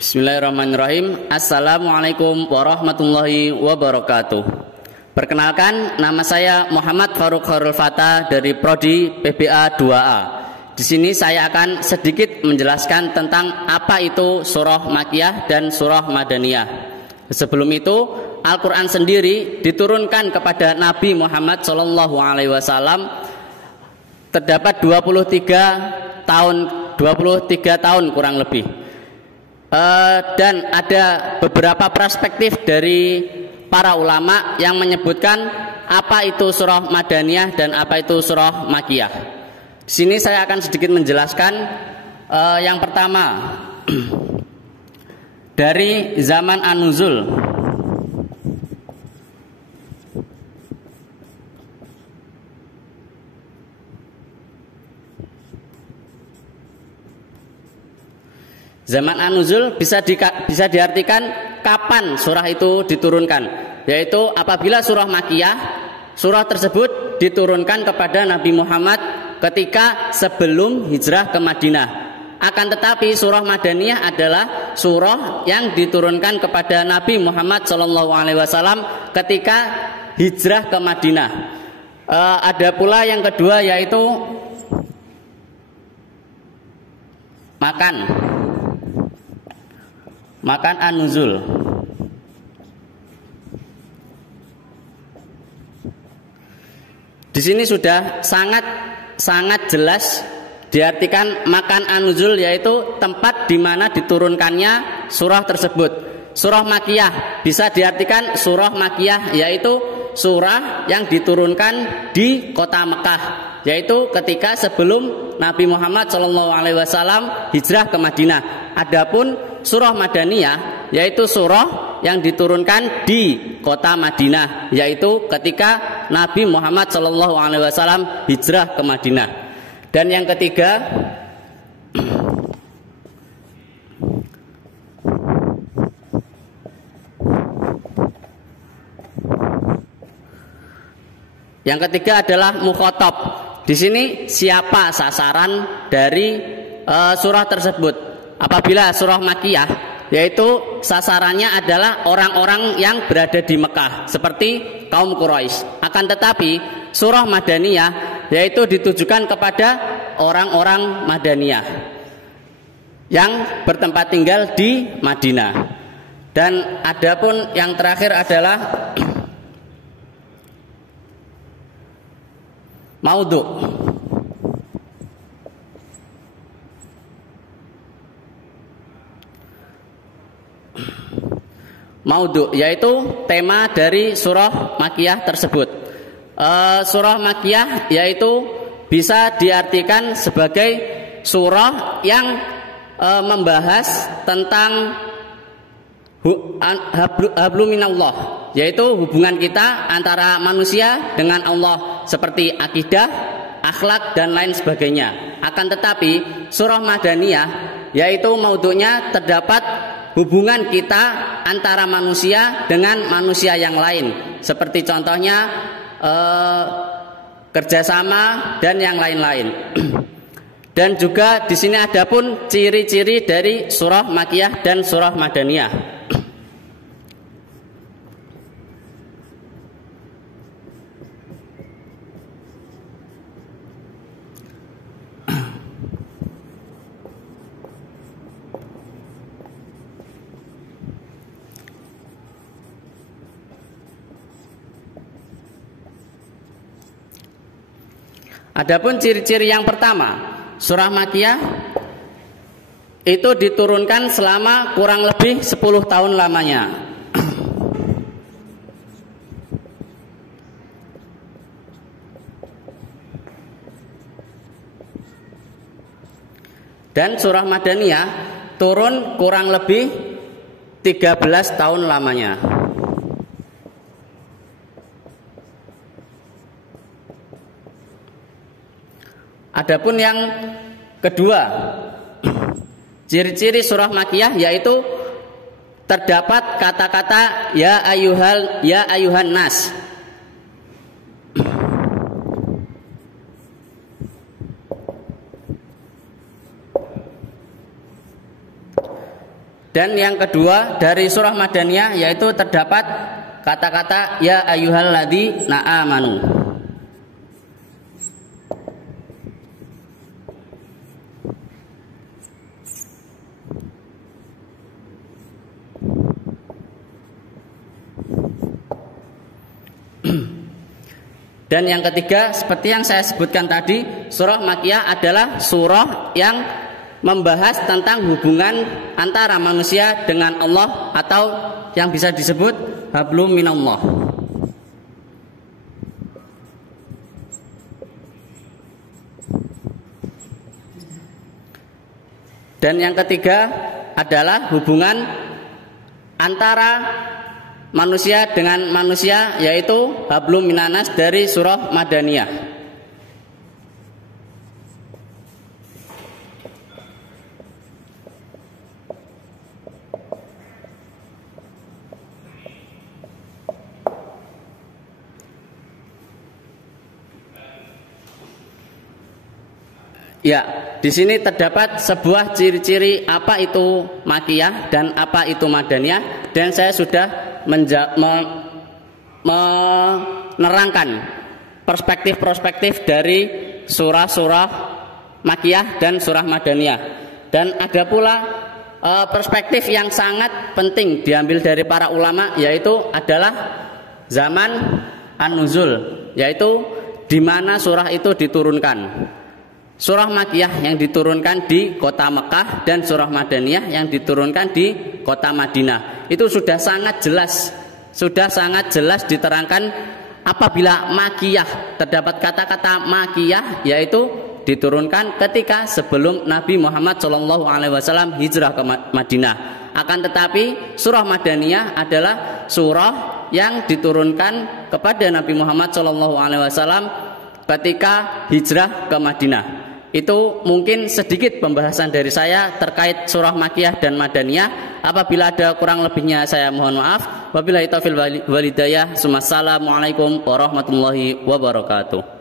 Bismillahirrahmanirrahim. Assalamualaikum warahmatullahi wabarakatuh. Perkenalkan, nama saya Muhammad Farouk Khairul Fatah dari Prodi PBA 2A. Di sini saya akan sedikit menjelaskan tentang apa itu surah Makkiyah dan surah Madaniyah. Sebelum itu, Al-Quran sendiri diturunkan kepada Nabi Muhammad SAW terdapat 23 tahun kurang lebih. Dan ada beberapa perspektif dari para ulama yang menyebutkan apa itu surah Madaniyah dan apa itu surah Makkiyah. Di sini saya akan sedikit menjelaskan. Yang pertama, dari zaman An-Nuzul. Zaman An-Nuzul bisa diartikan kapan surah itu diturunkan, yaitu apabila surah Makkiyah, surah tersebut diturunkan kepada Nabi Muhammad ketika sebelum hijrah ke Madinah. Akan tetapi surah Madaniyah adalah surah yang diturunkan kepada Nabi Muhammad SAW ketika hijrah ke Madinah. Ada pula yang kedua, yaitu makan An-Nuzul. Di sini sudah sangat jelas diartikan makan An-Nuzul, yaitu tempat di mana diturunkannya surah tersebut. Surah Makkiyah bisa diartikan surah Makkiyah, yaitu surah yang diturunkan di kota Mekah, yaitu ketika sebelum Nabi Muhammad SAW hijrah ke Madinah. Adapun surah Madaniyah yaitu surah yang diturunkan di kota Madinah, yaitu ketika Nabi Muhammad SAW hijrah ke Madinah. Dan yang ketiga, adalah mukhatab. Di sini siapa sasaran dari surah tersebut? Apabila surah Makkiyah, yaitu sasarannya adalah orang-orang yang berada di Mekah seperti kaum Quraisy. Akan tetapi surah Madaniyah yaitu ditujukan kepada orang-orang Madaniyah yang bertempat tinggal di Madinah. Dan adapun yang terakhir adalah maudhu. Maudhu yaitu tema dari surah Makkiyah tersebut. Surah Makkiyah yaitu bisa diartikan sebagai surah yang membahas tentang hablu minallah, yaitu hubungan kita antara manusia dengan Allah seperti akidah, akhlak dan lain sebagainya. Akan tetapi surah Madaniyah yaitu maudhunya terdapat hubungan kita antara manusia dengan manusia yang lain, seperti contohnya kerjasama dan yang lain-lain. Dan juga di sini ada pun ciri-ciri dari surah Makkiyah dan surah Madaniyah. Adapun ciri-ciri yang pertama, surah Makkiyah itu diturunkan selama kurang lebih 10 tahun lamanya. Dan surah Madaniyah turun kurang lebih 13 tahun lamanya. Adapun yang kedua, ciri-ciri surah Makkiyah yaitu terdapat kata-kata ya ayuhan nas. Dan yang kedua dari surah Madaniyah yaitu terdapat kata-kata ya ayyuhalladzina amanu. Dan yang ketiga, seperti yang saya sebutkan tadi, surah Makkiyah adalah surah yang membahas tentang hubungan antara manusia dengan Allah atau yang bisa disebut hablum minallah. Dan yang ketiga adalah hubungan antara manusia dengan manusia, yaitu hablum minanas dari surah Madaniyah. Ya, di sini terdapat sebuah ciri-ciri apa itu Makkiyah dan apa itu Madaniyah, dan saya sudah menerangkan perspektif-perspektif dari surah-surah Makkiyah dan surah Madaniyah. Dan ada pula perspektif yang sangat penting diambil dari para ulama, yaitu adalah zaman an-nuzul, yaitu di mana surah itu diturunkan. Surah Makkiyah yang diturunkan di kota Mekah dan surah Madaniyah yang diturunkan di kota Madinah. Itu sudah sangat jelas diterangkan apabila Makkiyah, terdapat kata-kata Makkiyah yaitu diturunkan ketika sebelum Nabi Muhammad SAW hijrah ke Madinah. Akan tetapi surah Madaniyah adalah surah yang diturunkan kepada Nabi Muhammad SAW ketika hijrah ke Madinah. Itu mungkin sedikit pembahasan dari saya terkait surah Makkiyah dan Madaniyah. Apabila ada kurang lebihnya saya mohon maaf. Wabillahi taufiq wal hidayah. Assalamualaikum warahmatullahi wabarakatuh.